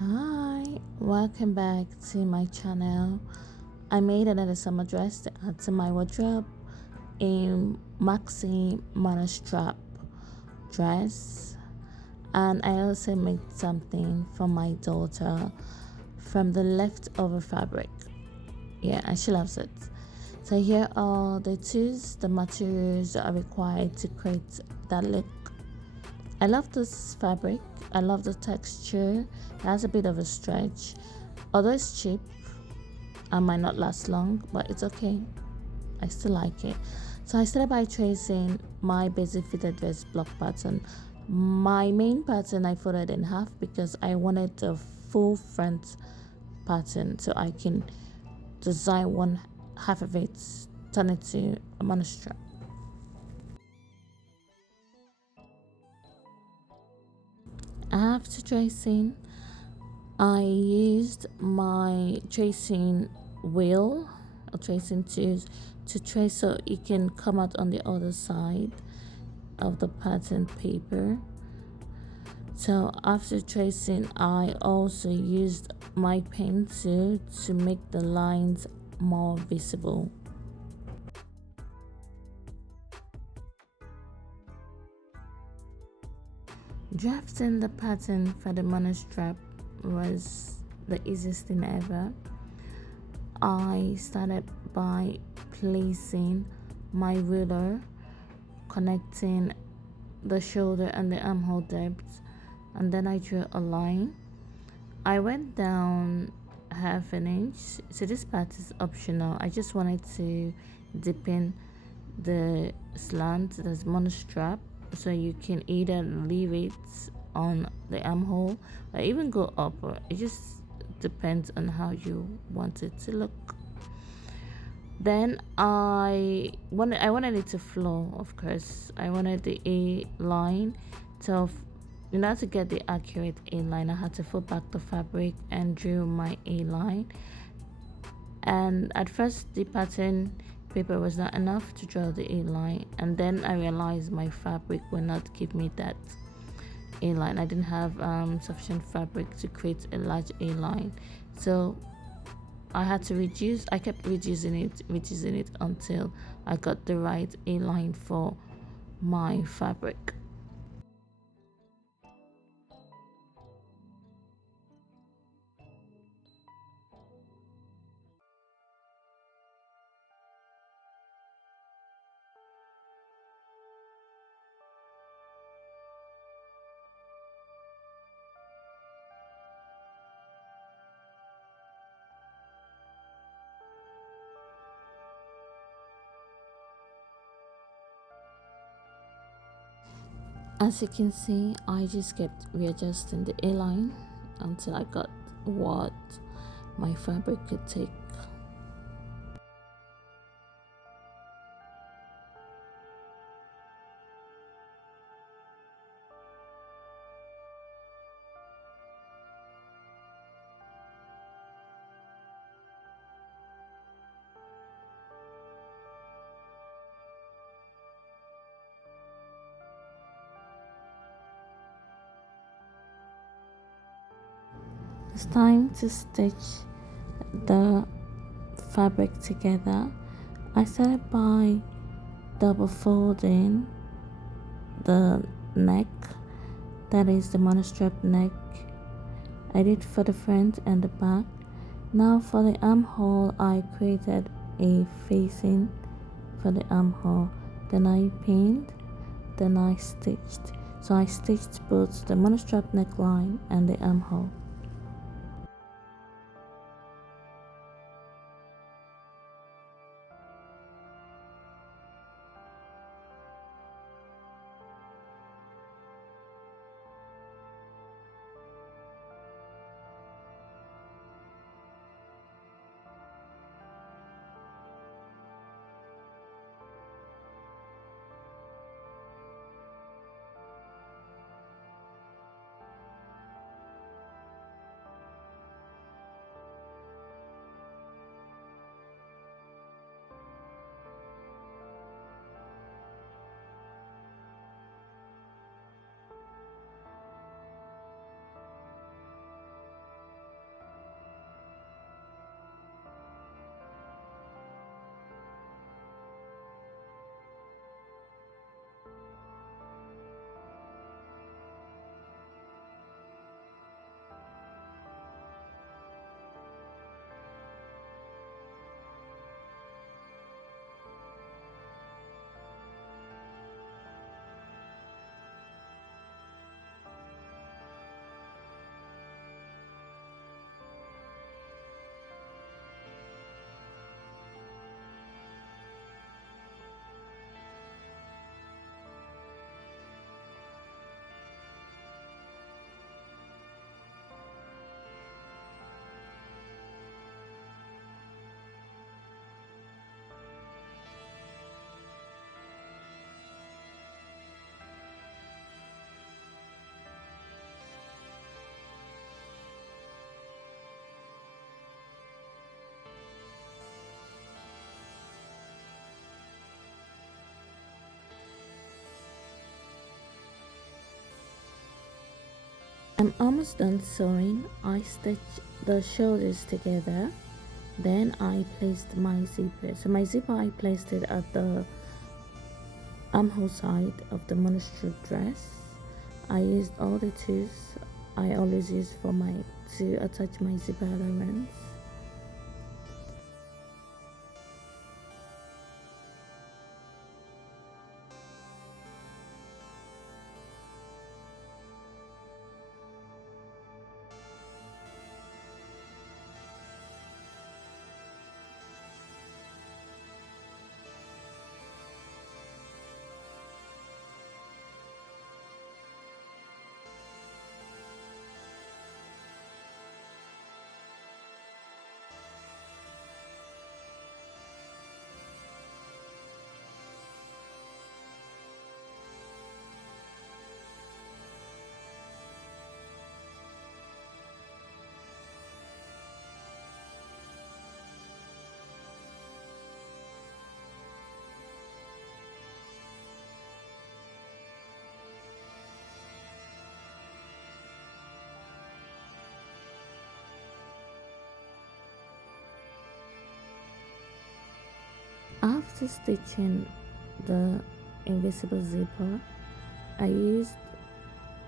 Hi, welcome back to my channel. I made another summer dress to add to my wardrobe, a Maxi monostrap dress, and I also made something for my daughter from the leftover fabric. Yeah, and she loves it. So here are the tools, the materials that are required to create that look. I love this fabric. I love the texture. It has a bit of a stretch. Although it's cheap and might not last long, but it's okay. I still like it. So I started by tracing my basic fitted dress block pattern. My main pattern I folded in half because I wanted a full front pattern so I can design one half of it, turn it to a monostrap. After tracing, I used my tracing wheel or tracing tools to trace so it can come out on the other side of the pattern paper. So after tracing, I also used my pencil to make the lines more visible. Drafting the pattern for the monostrap was the easiest thing ever. I started by placing my ruler, connecting the shoulder and the armhole depth, and then I drew a line. I went down half an inch, so this part is optional. I just wanted to deepen the slant, that's monostrap, so you can either leave it on the armhole or even go up, or it just depends on how you want it to look. Then I wanted it to flow. Of course, I wanted the A line. So in order to get the accurate A line, I had to fold back the fabric and drew my A line. And at first the pattern paper was not enough to draw the A line, and then I realized my fabric would not give me that A line. I didn't have sufficient fabric to create a large A line, so I had to reduce. I kept reducing it until I got the right A line for my fabric. As you can see, I just kept readjusting the A line until I got what my fabric could take. It's time to stitch the fabric together. I started by double folding the neck, that is the monostrap neck. I did for the front and the back. Now for the armhole, I created a facing for the armhole, then I pinned, then I stitched. So I stitched both the monostrap neckline and the armhole. I'm almost done sewing. I stitched the shoulders together. Then I placed my zipper. So my zipper, I placed it at the armhole side of the monostrip dress. I used all the tools I always use for my to attach my zipper elements. After stitching the invisible zipper, I used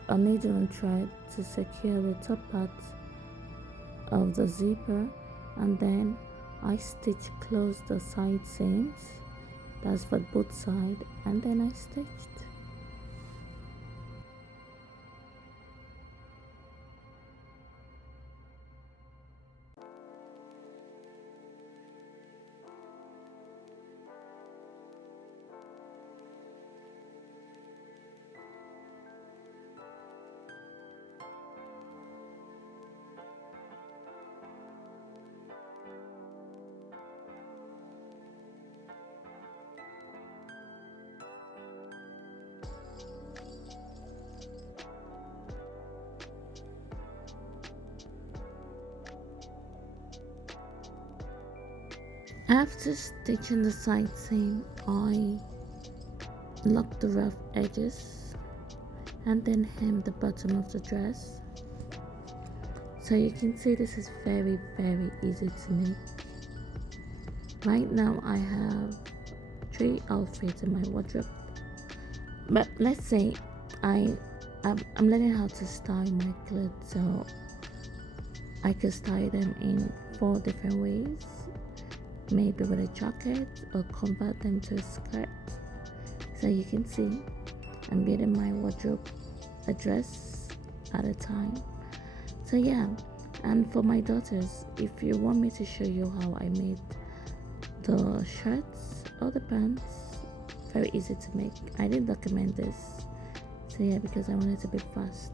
a needle and thread to secure the top part of the zipper, and then I stitched close the side seams, that's for both sides, and then I stitched. After stitching the side seam, I locked the rough edges and then hemmed the bottom of the dress. So you can see this is very easy to make. Right now I have 3 outfits in my wardrobe, but let's say I'm learning how to style my clothes, so I could style them in 4 different ways. Maybe with a jacket or convert them to a skirt. So you can see I'm building my wardrobe a dress at a time. So yeah, and for my daughters, if you want me to show you how I made the shirts or the pants, very easy to make. I didn't document this, so yeah, because I wanted to be fast.